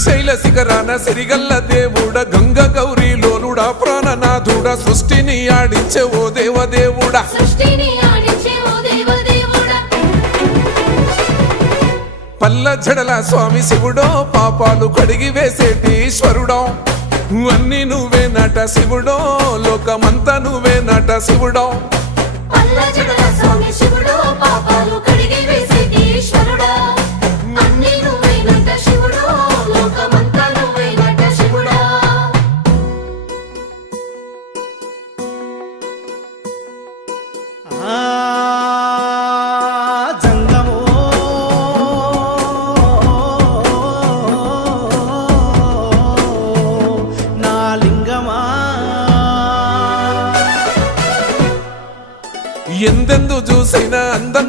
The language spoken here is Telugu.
శ్రీశైల శిఖరాన సిరిగల్ల దేవుడ గంగ గౌరీ లోలుడా ప్రాణనాథుడ సృష్టిని ఆడించే ఓ దేవదేవుడా పల్ల జడల స్వామి శివుడో పాపాలు కడిగి వేసేటి ఈశ్వరుడో అన్ని నువ్వే నట శివుడో లోకమంతా నువ్వే నట శివుడో ఎందెందు చూసైనా అందం